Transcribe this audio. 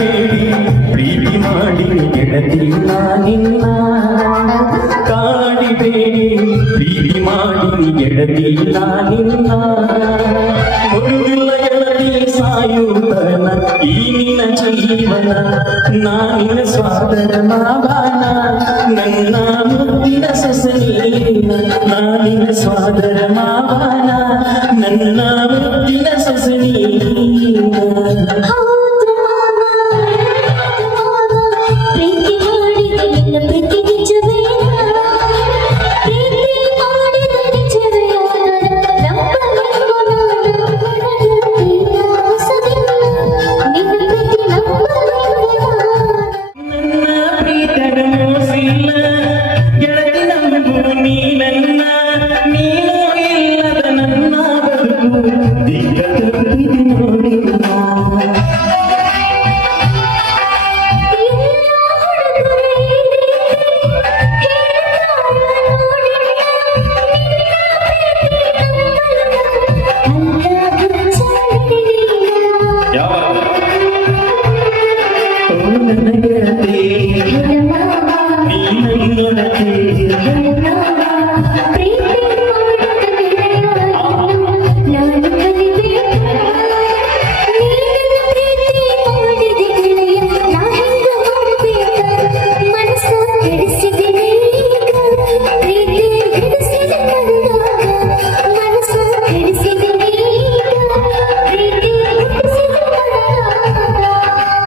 ಕಾಡಬೇಡಿ ಪ್ರೀತಿ ಮಾಡಿ ಗೆಳತಿ ನಿನ್ನ ಕಾಡಬೇಡಿ ಪ್ರೀತಿ ಮಾಡಿ ಗೆಳತಿ ನಿನ್ನ ಮುರುಗಿಲ್ಲ ಗೆಳತಿ ಸಾಯುತ್ತನ ಈ ನಿನ್ನ ಜೀವನ ನಾನಿನ ಸ್ವಾದರ ಮಾವನ ನನ್ನ ಮುದ್ದಿನ ಸೊಸೆಯೇನ ನಾನಿನ ಸ್ವಾದರ ಮಾವನ ನನ್ನ ಮುದ್ದಿನ ಸೊಸೆಯೇನ